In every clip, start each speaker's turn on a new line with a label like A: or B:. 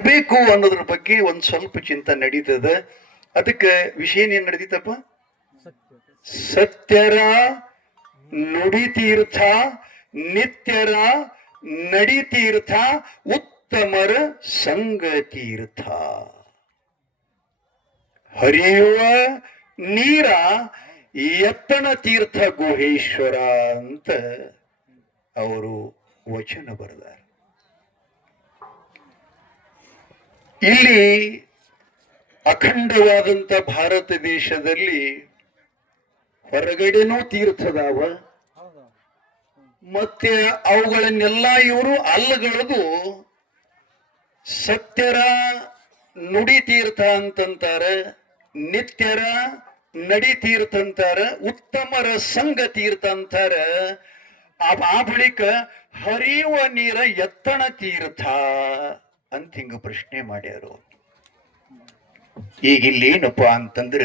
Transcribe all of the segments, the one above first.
A: ಬೇಕು ಅನ್ನೋದ್ರ ಬಗ್ಗೆ ಒಂದ್ ಸ್ವಲ್ಪ ಚಿಂತೆ ನಡೀತದ. ಅದಕ್ಕೆ ವಿಷಯ ಏನ್ ನಡೀತಪ್ಪ ಸತ್ಯರ ನುಡಿತೀರ್ಥ, ನಿತ್ಯರ ನಡಿತೀರ್ಥ, ಉತ್ತಮರ ಸಂಗತೀರ್ಥ. ಹರಿಯುವ ನೀರ ಎತ್ತಣ ತೀರ್ಥ ಗುಹೇಶ್ವರ ಅಂತ ಅವರು ವಚನ ಬರೆದಾರ. ಇಲ್ಲಿ ಅಖಂಡವಾದಂತ ಭಾರತ ದೇಶದಲ್ಲಿ ಹೊರಗಡೆನೂ ತೀರ್ಥದಾವ. ಮತ್ತೆ ಅವುಗಳನ್ನೆಲ್ಲ ಇವರು ಅಲ್ಲಗಳದು ಸತ್ಯರ ನುಡಿ ತೀರ್ಥ ಅಂತಂತಾರ, ನಿತ್ಯರ ನಡಿ ತೀರ್ಥ ಅಂತಾರ, ಉತ್ತಮರ ಸಂಘ ತೀರ್ಥ ಅಂತಾರ. ಆ ಬಳಿಕ ಹರಿಯುವ ನೀರ ಎತ್ತಣ ತೀರ್ಥ. ಅಂತ ಹಿಂಗ ಪ್ರಶ್ನೆ ಮಾಡ್ಯಾರು. ಈಗ ಇಲ್ಲಿ ಏನಪ್ಪ ಅಂತಂದ್ರ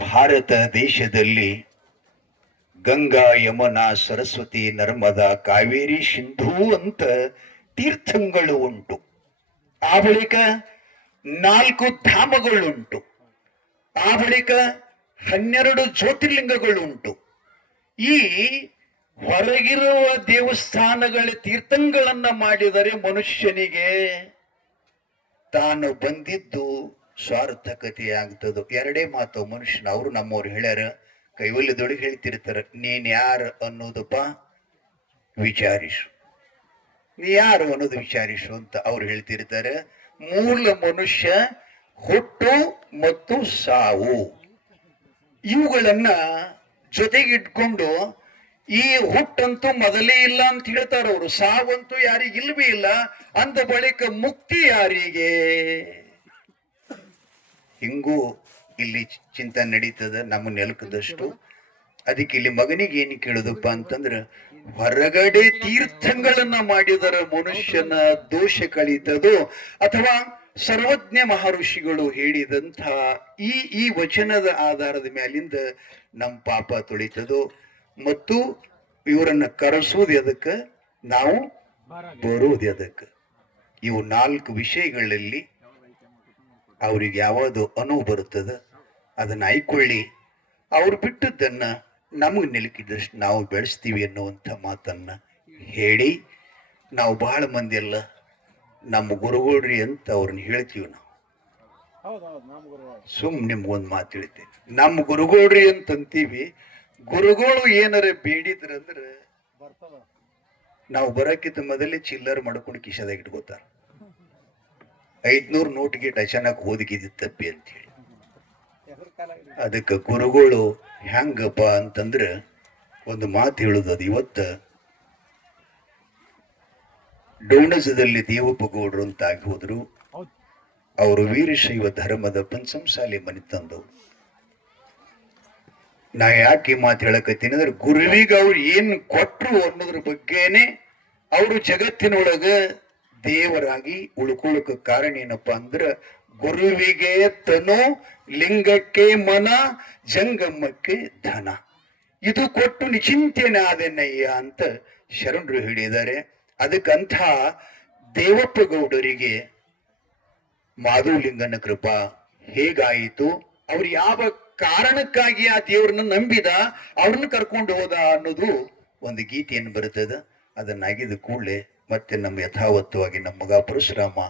A: ಭಾರತ ದೇಶದಲ್ಲಿ ಗಂಗಾ ಯಮುನಾ ಸರಸ್ವತಿ ನರ್ಮದಾ ಕಾವೇರಿ ಸಿಂಧೂ ಅಂತ ತೀರ್ಥಗಳು ಉಂಟು. ಆ ಬಳಿಕ ನಾಲ್ಕು ಧಾಮಗಳುಂಟು. ಆ ಬಳಿಕ ಹನ್ನೆರಡು ಜ್ಯೋತಿರ್ಲಿಂಗಗಳುಂಟು. ಈ ಹೊರಗಿರುವ ದೇವಸ್ಥಾನಗಳ ತೀರ್ಥಂಗಳನ್ನ ಮಾಡಿದರೆ ಮನುಷ್ಯನಿಗೆ ತಾನು ಬಂದಿದ್ದು ಸ್ವಾರ್ಥಕತೆ ಆಗ್ತದೋ ಎರಡೇ ಮಾತು, ಮನುಷ್ಯನ ಅವರು ನಮ್ಮವ್ರು ಹೇಳ್ಯಾರ ಕೈವಲ್ಯದೊಳಗೆ ಹೇಳ್ತಿರ್ತಾರ, ನೀನ್ ಯಾರು ಅನ್ನೋದಪ್ಪ ವಿಚಾರಿಸು. ನೀ ಯಾರು ಅನ್ನೋದು ವಿಚಾರಿಸು ಅಂತ ಅವ್ರು ಹೇಳ್ತಿರ್ತಾರೆ. ಮೂಲ ಮನುಷ್ಯ ಹುಟ್ಟು ಮತ್ತು ಸಾವು. ಇವುಗಳನ್ನ ಜೊತೆಗಿಟ್ಕೊಂಡು ಈ ಹುಟ್ಟಂತೂ ಮೊದಲೇ ಇಲ್ಲ ಅಂತ ಹೇಳ್ತಾರ ಅವರು. ಸಾವಂತೂ ಯಾರಿಗಿಲ್ವೇ ಇಲ್ಲ. ಅಂದ ಬಳಿಕ ಮುಕ್ತಿ ಯಾರಿಗೆ? ಹಿಂಗೂ ಇಲ್ಲಿ ಚಿಂತೆ ನಡೀತದ. ನಮ್ಮ ನೆಲಕದಷ್ಟು. ಅದಕ್ಕೆ ಇಲ್ಲಿ ಮಗನಿಗೆ ಏನು ಕೇಳುದಪ್ಪ ಅಂತಂದ್ರ, ಹೊರಗಡೆ ತೀರ್ಥಗಳನ್ನ ಮಾಡಿದರ ಮನುಷ್ಯನ ದೋಷ ಕಳೀತದು ಅಥವಾ ಸರ್ವಜ್ಞ ಮಹರ್ಷಿಗಳು ಹೇಳಿದಂಥ ಈ ಈ ವಚನದ ಆಧಾರದ ಮ್ಯಾಲಿಂದ ನಮ್ಮ ಪಾಪ ತೊಳಿತದೋ? ಮತ್ತು ಇವರನ್ನ ಕರೆಸೋದು ಎದಕ್ಕೆ? ನಾವು ಬರೋದು ಎದಕ್ಕೆ? ಇವು ನಾಲ್ಕು ವಿಷಯಗಳಲ್ಲಿ ಅವ್ರಿಗೆ ಯಾವುದು ಅನುವು ಬರುತ್ತದೆ ಅದನ್ನ ಆಯ್ಕೊಳ್ಳಿ. ಅವ್ರು ಬಿಟ್ಟದ್ದನ್ನ ನಮಗೆ ನಿಲುಕಿದಷ್ಟು ನಾವು ಬೆಳೆಸ್ತೀವಿ ಅನ್ನುವಂಥ ಮಾತನ್ನ ಹೇಳಿ. ನಾವು ಬಹಳ ಮಂದಿ ಎಲ್ಲ ನಮ್ಮ ಗುರುಗಳ್ರಿ ಅಂತ ಅವ್ರನ್ನ ಹೇಳ್ತೀವಿ ನಾವು. ಸುಮ್ ನಿಮ್ಗೊಂದು ಮಾತು ಹೇಳ್ತೇನೆ. ನಮ್ಮ ಗುರುಗಳ್ರಿ ಅಂತ ಅಂತೀವಿ ಗುರುಗಳು ಏನಾರ ಬೇಡಿದ್ರಂದ್ರ ನಾವು ಬರೋಕ್ಕಿಂತ ಮೊದಲೇ ಚಿಲ್ಲರ್ ಮಾಡ್ಕೊಂಡು ಕಿಶದಾಗ ಇಟ್ಕೋತಾರ. ಐದ್ನೂರು ನೋಟ್ಗೆ ಟಚನಕ್ ಹೋದಗಿದ್ದು ತಪ್ಪಿ ಅಂತೇಳಿ. ಅದಕ್ಕೆ ಗುರುಗಳು ಹೆಂಗಪ್ಪ ಅಂತಂದ್ರ ಒಂದು ಮಾತು ಹೇಳುದು ಅದು. ಇವತ್ತ ಡೋಣಸದಲ್ಲಿ ದೇವಪ್ಪ ಗೌಡ್ರು ಅಂತ ಆಗಿ ಹೋದ್ರು. ಅವರು ವೀರಶೈವ ಧರ್ಮದ ಪಂಚಮಸಾಲಿ ಮನೆ ತಂದವು ನಾ ಯಾಕೆ ಈ ಮಾತು ಹೇಳಕತ್ತೀನಿ ಅಂದ್ರೆ ಗುರುವಿಗೆ ಅವ್ರು ಏನ್ ಕೊಟ್ರು ಅನ್ನೋದ್ರ ಬಗ್ಗೆನೆ ಅವರು ಜಗತ್ತಿನೊಳಗ ದೇವರಾಗಿ ಉಳ್ಕೊಳಕ ಕಾರಣ ಏನಪ್ಪಾ ಅಂದ್ರ ಗುರುವಿಗೆ ತನು ಲಿಂಗಕ್ಕೆ ಮನ ಜಂಗಮ್ಮಕ್ಕೆ ಧನ. ಇದು ಕೊಟ್ಟು ನಿಚಿಂತೆನಾದೆನಯ್ಯ ಅಂತ ಶರಣರು ಹೇಳಿದ್ದಾರೆ. ಅದಕ್ಕಂಥ ದೇವಪ್ಪ ಗೌಡರಿಗೆ ಮಾಧುಲಿಂಗನ ಕೃಪಾ ಹೇಗಾಯಿತು? ಅವ್ರು ಯಾವ ಕಾರಣಕ್ಕಾಗಿ ಆ ದೇವರನ್ನ ನಂಬಿದ ಅವ್ರನ್ನ ಕರ್ಕೊಂಡು ಹೋದ ಅನ್ನೋದು ಒಂದು ಗೀತೆಯನ್ನು ಅದನ್ನ ಅಗಿದ ಕೂಡಲೇ ಮತ್ತೆ ನಮ್ಮ ಯಥಾವತ್ತವಾಗಿ ನಮ್ಮ ಮಗ ಪರಶುರಾಮ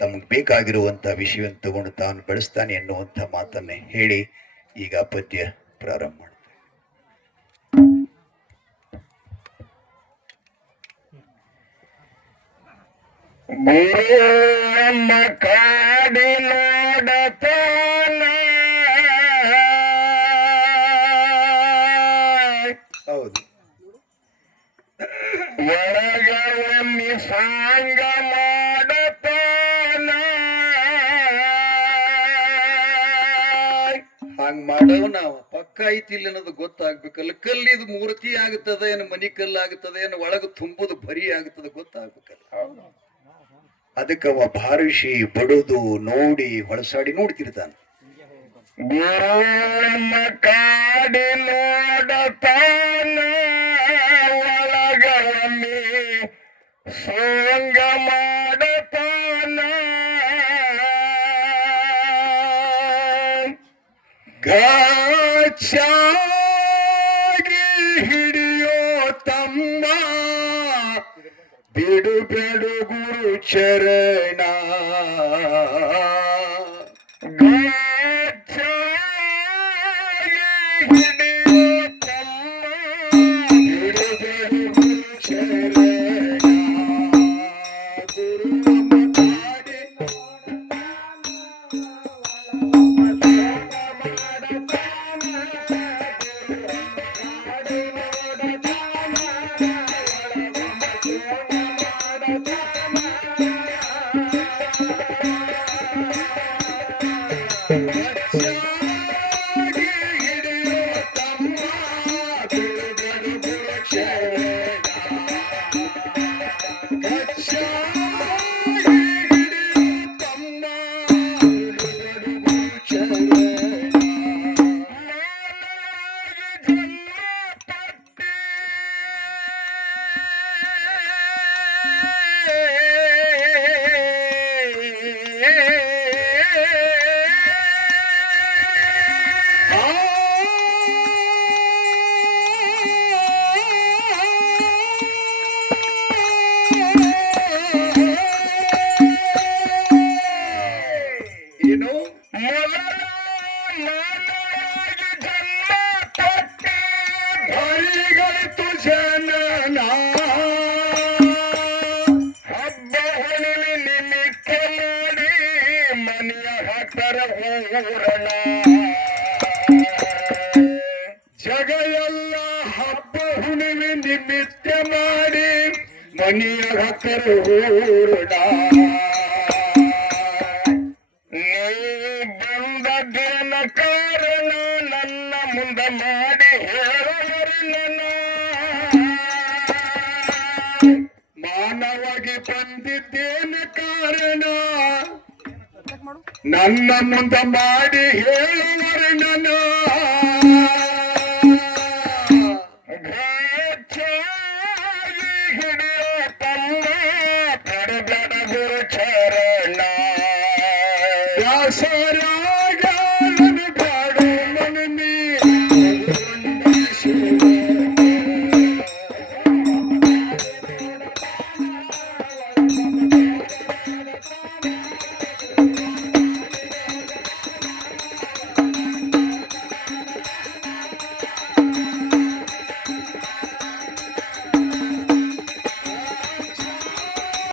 A: ತಮಗೆ ಬೇಕಾಗಿರುವಂತ ವಿಷಯವನ್ನು ತಗೊಂಡು ತಾನು ಬೆಳೆಸ್ತಾನೆ ಎನ್ನುವಂಥ ಮಾತನ್ನ ಹೇಳಿ ಈಗ ಪದ್ಯ ಪ್ರಾರಂಭ ಮಾಡ್ತಾರೆ ಸಾಂಗ ಮಾಡತಾನ. ಹಂಗ ಮಾಡವ್ ನಾವು. ಪಕ್ಕ ಐತಿಲ್ಲ ಅನ್ನೋದು ಗೊತ್ತಾಗ್ಬೇಕಲ್ಲ. ಕಲ್ಲಿದು ಮೂರ್ತಿ ಆಗ್ತದ ಏನು ಮನಿ ಕಲ್ಲು ಆಗ್ತದ ಏನು ಒಳಗ ತುಂಬುದು ಬರಿ ಆಗ್ತದ ಗೊತ್ತಾಗ್ಬೇಕಲ್ಲ. ಅದಕ್ಕೆ ಅವ ಭಾರಿಸಿ ಬಡುದು ನೋಡಿ ಹೊಳಸಾಡಿ ನೋಡ್ತಿರ್ತಾನೆ. ಕಾಡಿ ನೋಡತಾನ. ಮಾಡತಾನ ಗಾಚಾಗಿ ಹಿಡಿಯೋ ತಮ್ಮ. ಬಿಡು ಬಿಡು ಗುರು ಚರಣ ಗುರು ಹತ್ತರ ಊರಣ ಜಗ ಎಲ್ಲ ಹಬ್ಬ ಹುಣ್ಣಿಮೆ ನಿಮಿತ್ತ ಮಾಡಿ ಮನೆಯ ಹತ್ತರ ಊರಣ. ಬಂದ ಬಂದದ್ದೇನ ಕಾರಣ ನನ್ನ ಮುಂದ ಮಾಡಿ ಹೇಳುವರು ನನ್ನ. ಮಾನವಾಗಿ ಬಂದಿದ್ದೇನ ಕಾರಣ. ನನ್ನ ಮುಂದ ಮಾಡಿ ಹೇಳುವರು ನನ್ನ ಚರಣ.